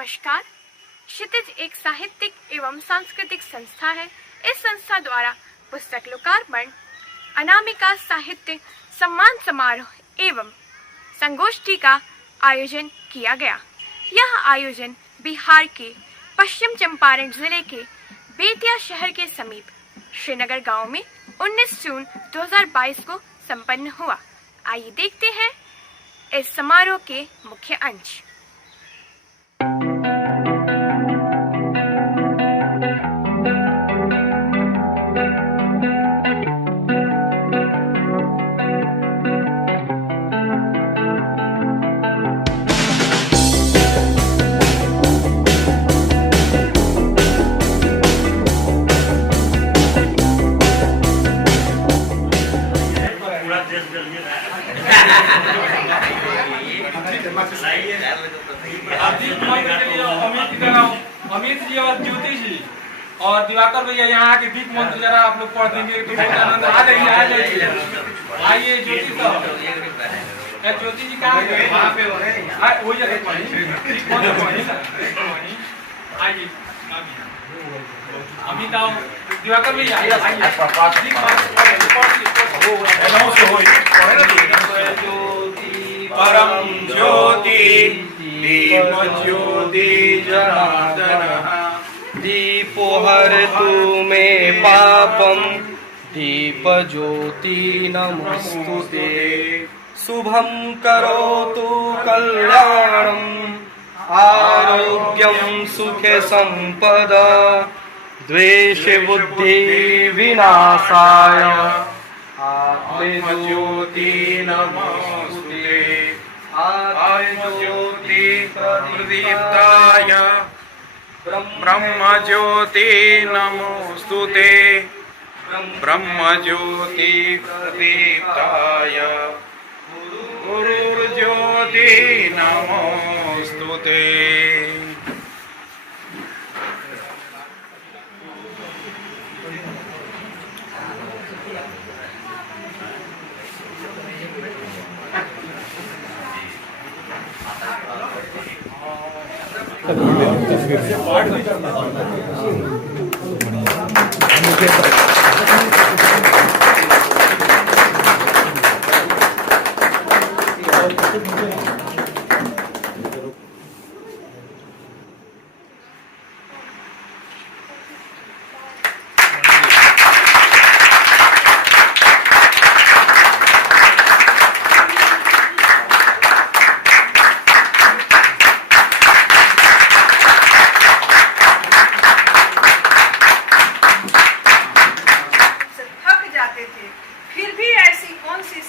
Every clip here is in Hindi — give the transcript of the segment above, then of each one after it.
नमस्कार। क्षितिज एक साहित्यिक एवं सांस्कृतिक संस्था है। इस संस्था द्वारा पुस्तक लोकार्पण, अनामिका साहित्य सम्मान समारोह एवं संगोष्ठी का आयोजन किया गया। यह आयोजन बिहार के पश्चिम चंपारण जिले के बेतिया शहर के समीप श्रीनगर गांव में 19 जून 2022 को संपन्न हुआ। आइए देखते हैं इस समारोह के मुख्य अंश। अमित जी और ज्योति जी और दिवाकर भैया यहाँ के दीप मंत्र जरा आप लोग पढ़ देंगे तो बहुत आनंद आ जाइए। आइए ज्योति साहब, ज्योति जी कहाँ गए? वहाँ पे वही जगह आइए। अमित आओ, दिवाकर भैया परम ज्योति दीप ज्योति जनार्दनः दीपो हरतु मे पापम दीप ज्योति नमस्तुते शुभम करोतु कल्याणम आरोग्यम सुखे संपदा द्वेष बुद्धि विनाशाय आत्मज्योति नमोस्तुते आत्मज्योति प्रदीप्ताय ब्रह्मज्योति नमोस्तुते ब्रह्मज्योति प्रदीप्ताय गुरुर्ज्योति नमोस्तुते।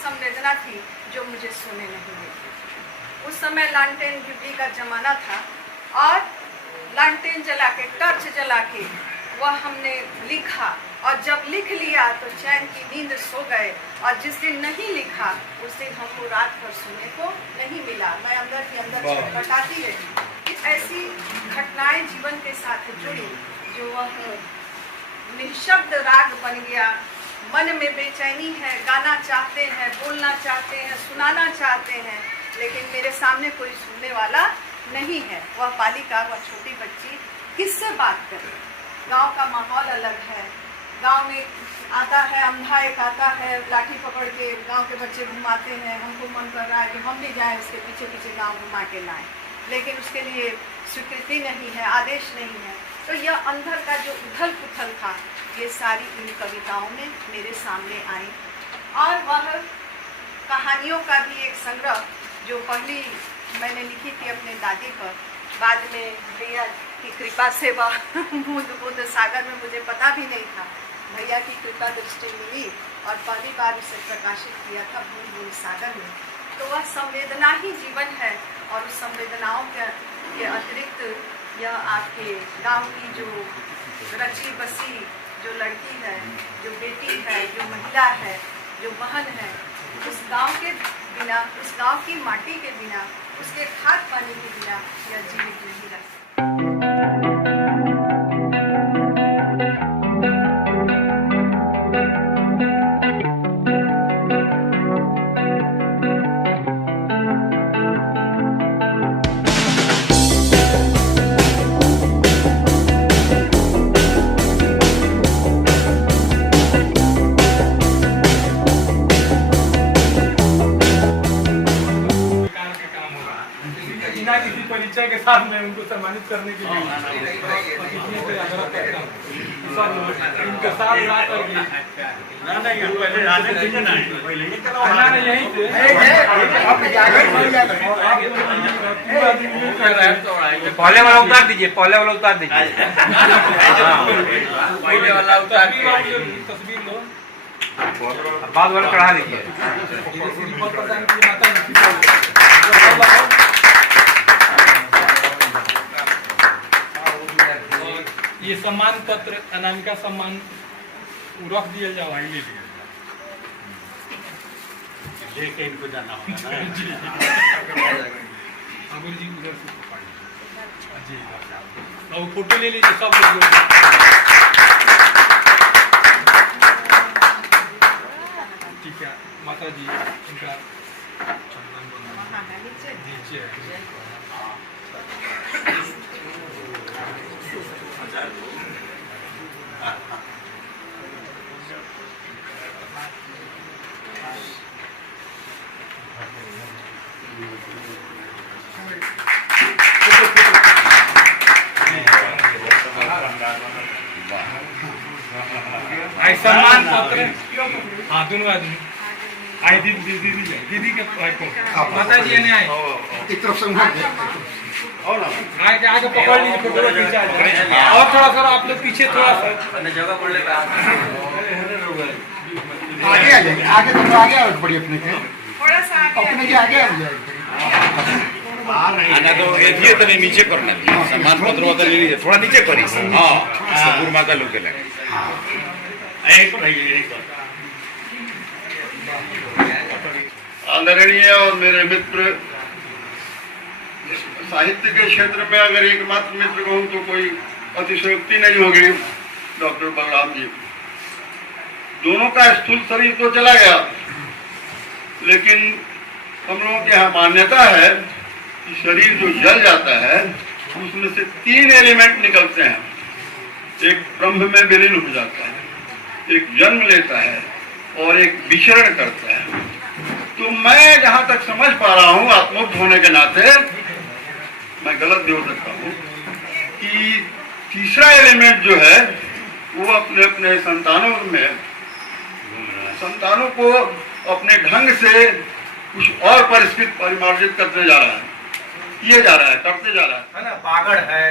संवेदना थी जो मुझे सोने नहीं देती। उस समय लालटेन बिजली का जमाना था और लालटेन जला के, टॉर्च जला के वह हमने लिखा और जब लिख लिया तो चैन की नींद सो गए। और जिस दिन नहीं लिखा उस दिन हमको रात भर सोने को नहीं मिला। मैं अंदर ही अंदर छटपटाती रही कि ऐसी घटनाएं जीवन के साथ जुड़ी जो वह निशब्द राग बन गया। मन में बेचैनी है, गाना चाहते हैं, बोलना चाहते हैं, सुनाना चाहते हैं, लेकिन मेरे सामने कोई सुनने वाला नहीं है। वह बालिका, वह छोटी बच्ची किससे बात करे? गांव का माहौल अलग है। गांव में आता है अंधा, एक आता है लाठी पकड़ के, गांव के बच्चे घुमाते हैं। हमको मन कर रहा है कि हम भी जाएं उसके पीछे पीछे गांव घुमा के लाएं, लेकिन उसके लिए स्वीकृति नहीं है, आदेश नहीं है। तो यह अंदर का जो उथल पुथल था, ये सारी इन कविताओं में मेरे सामने आई। और वह कहानियों का भी एक संग्रह जो पहली मैंने लिखी थी अपने दादी पर, बाद में भैया की कृपा से वह बूंद बूंद सागर में, मुझे पता भी नहीं था, भैया की कृपा दृष्टि मिली और पहली बार उसे प्रकाशित किया था बूंद बूंद सागर में। तो वह संवेदना ही जीवन है और उस संवेदनाओं के अतिरिक्त यह आपके गांव की जो रची बसी जो लड़की है, जो बेटी है, जो महिला है, जो बहन है, उस गांव के बिना, उस गांव की माटी के बिना, उसके खाद पानी के बिना यह जीवित नहीं रह सकती। साथ में उनको सम्मानित करने के लिए अतिथियों से आग्रह करता हूँ सब उनके साथ ना करके आना नहीं यहीं से पहले वाला उतार दीजिए, पहले वाला उतार दीजिए। पहले वाला उतार तस्वीर लो, बाद वाला चढ़ा दीजिए। प्रधान की माता जी ये सम्मान पत्र अनामिका सम्मान रख दिया जाओ लेके इनको जाना होगा ना। अबुल जी उधर से पकड़ जी और फोटो ले लीजिए सब लोग। ठीक है माता जी इनका नीचे है। आई सम्मान पत्र हाँ दोनों आदमी आई दीदी के माता जी ने आए एक तरफ से आगे पकड़ लीजिए फोटो खींचा जाए और थोड़ा सा आप लोग पीछे थोड़ा सा जगह बोल ले आगे आ जाएंगे, आगे तो आगे आ पड़ी अपने के थोड़ा सा अपने के आगे आ जाएंगे। आना तो ये तो नीचे करना सम्मान पत्र वगैरह ले लीजिए, थोड़ा नीचे करी। हाँ गुरु माता लोग के लगे आदरणीय और मेरे मित्र, साहित्य के क्षेत्र में अगर एकमात्र मित्र कहूँ तो कोई अतिशयोक्ति नहीं होगी। डॉक्टर बलराम जी, दोनों का स्थूल शरीर तो चला गया, लेकिन हम लोगों की यहाँ मान्यता है कि शरीर जो जल जाता है उसमें से 3 एलिमेंट निकलते हैं। एक ब्रह्म में विलीन हो जाता है, एक जन्म लेता है और एक विचरण करता है। तो मैं जहाँ तक समझ पा रहा हूँ आत्मोक्त होने के नाते, मैं गलत भी हो सकता हूँ, कि तीसरा एलिमेंट जो है वो अपने अपने संतानों को अपने ढंग से कुछ और परिष्कृत परिमार्जित करते जा रहा है, किए जा रहा है, करते जा रहा है ना। बागड़ है,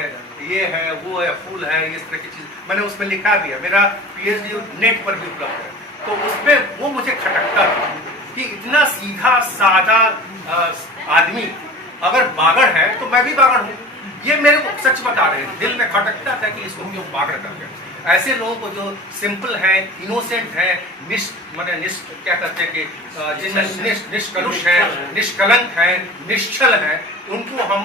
ये है, वो है, फूल है, इस तरह की चीज मैंने उसमें लिखा भी है। मेरा पीएचडी नेट पर भी उपलब्ध है। तो उसमें वो मुझे खटकता था कि इतना सीधा सादा आदमी अगर बागड़ है तो मैं भी बागड़ हूँ। ये मेरे को सच बता रहे हैं, दिल में खटकता था कि इसको क्यों बागड़ कर दिया। ऐसे लोगों को जो सिंपल हैं, इनोसेंट हैं, क्या कहते हैं कि निष्कलुष है, निष्कलंक है, निश्चल है, उनको हम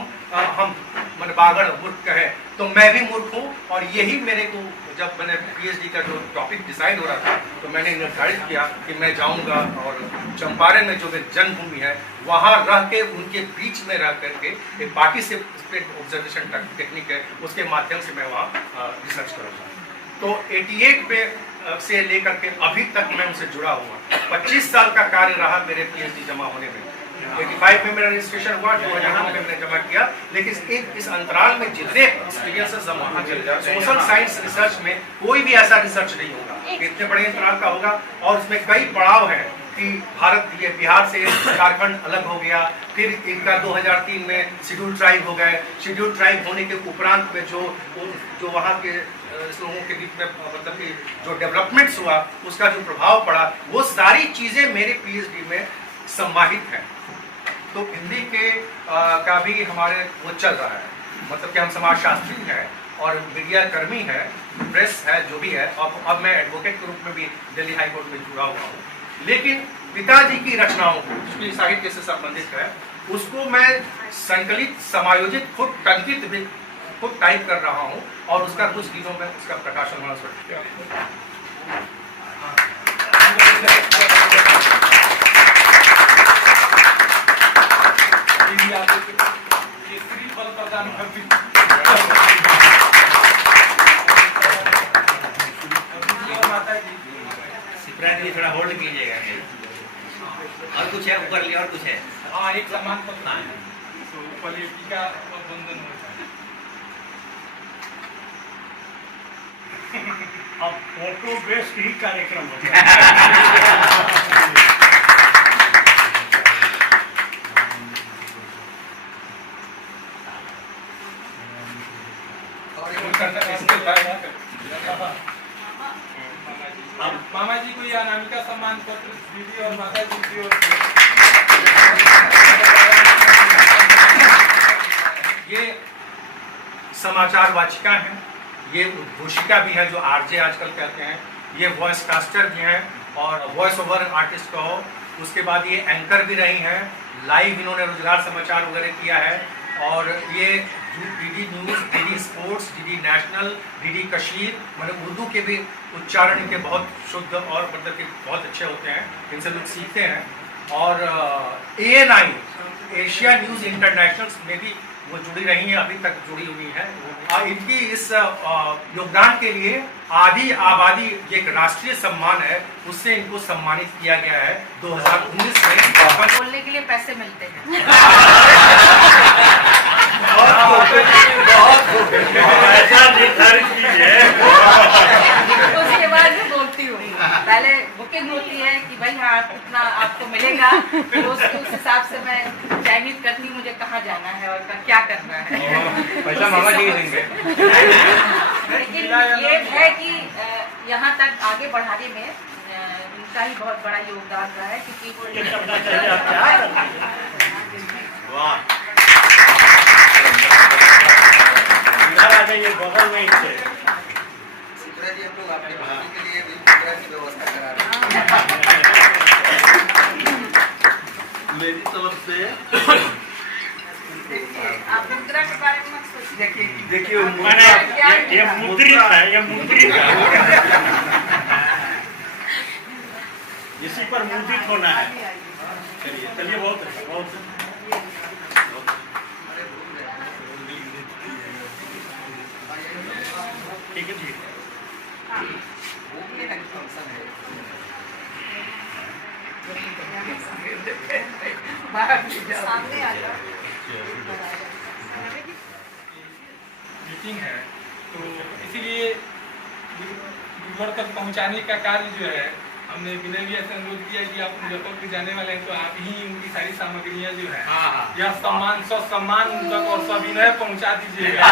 मैंने बागड़ मूर्ख कहे तो मैं भी मूर्ख हूँ। और यही मेरे को जब मैंने पीएचडी का जो टॉपिक डिसाइड हो रहा था तो मैंने निर्धारित किया कि मैं जाऊंगा और चंपारण में जो मेरी जन्मभूमि है वहाँ रह के उनके बीच में रह करके एक पार्टिसिपेट ऑब्जर्वेशन टेक्निक है उसके माध्यम से मैं वहाँ रिसर्च करूँगा। तो 88 में से लेकर के अभी तक मैं उनसे जुड़ा हुआ। 25 साल का कार्य रहा मेरे पीएचडी जमा होने में। 85 में मेरा रजिस्ट्रेशन हुआ, 2009 में मैंने जमा किया। लेकिन इस अंतराल में जितने एक्सपीरियंसेस हम वहाँ चले जाए, सोशल साइंस रिसर्च में कोई भी ऐसा रिसर्च नहीं होगा इतने बड़े अंतराल का होगा। और उसमें कई पड़ाव है कि ये बिहार से झारखंड अलग हो गया, फिर इनका 2003 में शेड्यूल ट्राइब हो गए। शेड्यूल ट्राइब होने के उपरांत में जो वहाँ के लोगों के बीच में मतलब कि जो डेवलपमेंट्स हुआ उसका जो प्रभाव पड़ा, वो सारी चीज़ें मेरे पीएचडी में समाहित हैं। तो हिंदी के का भी हमारे वो चल रहा है, मतलब कि हम समाजशास्त्री हैं और मीडिया कर्मी है, प्रेस है, जो भी है। अब मैं एडवोकेट के रूप में भी दिल्ली हाई कोर्ट में जुड़ा हुआ हूँ। लेकिन पिताजी की रचनाओं को जो साहित्य से संबंधित है उसको मैं संकलित समायोजित खुद टंकित भी खुद टाइप कर रहा हूँ और उसका कुछ दिनों में उसका प्रकाशन होना शुरू किया। थोड़ा होल्ड कीजिएगा। और कुछ है ऊपर लिया और कुछ है। हाँ एक सम्मान पत्र है, तो ऊपर ये टीका बंधन अब फोटो बेस्ड ही कार्यक्रम होता है। मामा जी को ये अनामिका सम्मान पत्र दीदी और माता जी की ओर से। ये समाचार वाचिका हैं, ये उद्घोषिका भी है जो आरजे आजकल कहते हैं, ये वॉइस कास्टर भी हैं और वॉइस ओवर आर्टिस्ट कहो, उसके बाद ये एंकर भी रही हैं, लाइव इन्होंने रोजगार समाचार वगैरह किया है और ये DD news, DD sports, DD national, DD Kashir, मतलब उर्दू के भी उच्चारण इनके बहुत शुद्ध और मतलब कि बहुत अच्छे होते हैं, इनसे लोग सीखते हैं। और ANI एशिया न्यूज़ इंटरनेशनल में भी वो जुड़ी रही हैं, अभी तक जुड़ी हुई हैं। इनकी इस योगदान के लिए आदि आबादी ये एक राष्ट्रीय सम्मान है, उससे इनको सम्मानित किया गया है 2019 में। बोलने के लिए पैसे मिलते हैं। ऐसा निर्धारित कीजिए। उसके बाद मैं बोलती हूँ, पहले बुकिंग होती है कि भाई हाँ इतना आपको मिलेगा, तो उस हिसाब से मैं चयनित करती मुझे कहाँ जाना है और क्या करना है। पैसा मामा जी देंगे। लेकिन ये है कि यहाँ तक आगे बढ़ाने में इनका ही बहुत बड़ा योगदान रहा है, क्योंकि ये बगल में ही थे। जी हम लोग अपनी भाभी के लिए भी मुद्रा की व्यवस्था करा रहे हैं मेरी तरफ से। आप मुद्रा के बारे में मत सोचिए। देखिए ये मुद्रित है, ये मुद्रित है, इसी पर मुद्रित होना है। चलिए चलिए, बहुत अच्छा, बहुत अच्छा। ठीक है जी। सामने आ जाओ। मीटिंग है तो इसीलिए विवर तक पहुंचाने का कार्य जो है, हमने विनय भैया से अनुरोध किया कि आप मुजफ्फरपुर जाने वाले हैं तो आप ही उनकी सारी सामग्रियां जो है यह सम्मान सम्मान तक और सविनय पहुंचा दीजिएगा।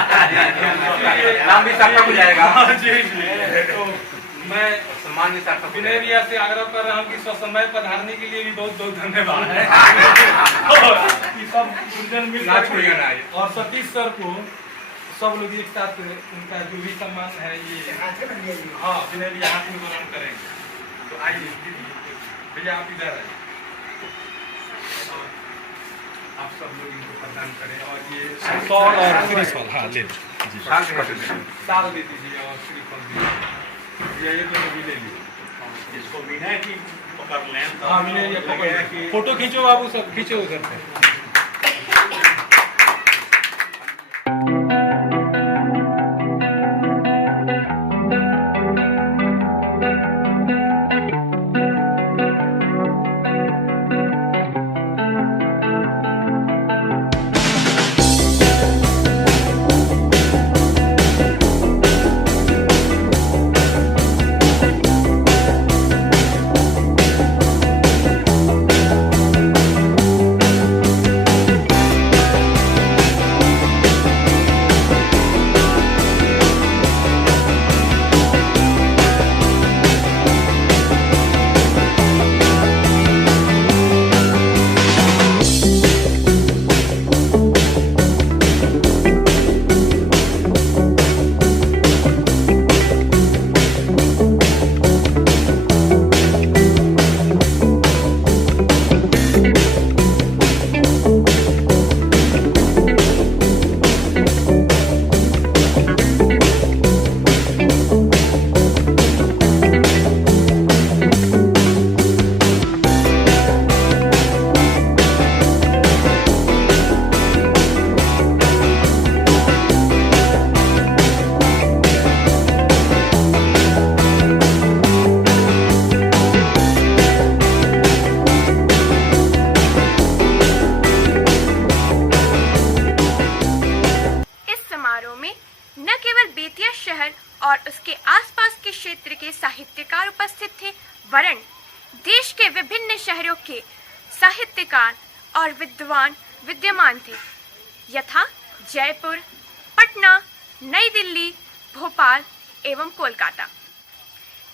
नाम भी सार्थक हो जाएगा। जी जी। तो मैं सम्मान भी सार्थक हो विनय जाएगा। भैया से आग्रह कर रहा हूँ कि स्वसमय पधारने के लिए भी बहुत बहुत धन्यवाद है। और ये सब गुंजन मिल ना छोड़िएगा ना ये। और सतीश सर को सब लोग एक साथ उनका जो भी सम्मान है ये हाँ विनय भैया हाथ में ग्रहण करेंगे। तो आइए भैया आप इधर आइए, आप सब लोग इनको प्रदान करें और ये सॉल और श्रीफल हाँ ले साल दे दीजिए और श्रीफल दीजिए, ये दोनों भी ले लीजिए। इसको विनय की पकड़ लें। हाँ विनय भैया पकड़, फोटो खींचो बाबू, सब खींचो उधर से। वरन देश के विभिन्न शहरों के साहित्यकार और विद्वान विद्यमान थे, यथा जयपुर, पटना, नई दिल्ली, भोपाल एवं कोलकाता।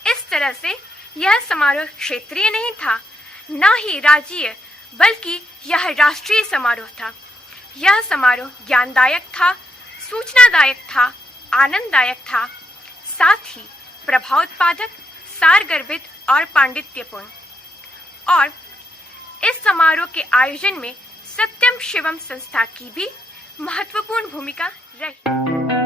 इस तरह से यह समारोह क्षेत्रीय नहीं था, न ही राज्यीय, बल्कि यह राष्ट्रीय समारोह था। यह समारोह ज्ञानदायक था, सूचनादायक था, आनंददायक था, साथ ही प्रभावोत्पादक, सारगर्भित और पांडित्यपूर्ण। और इस समारोह के आयोजन में सत्यम शिवम संस्था की भी महत्वपूर्ण भूमिका रही।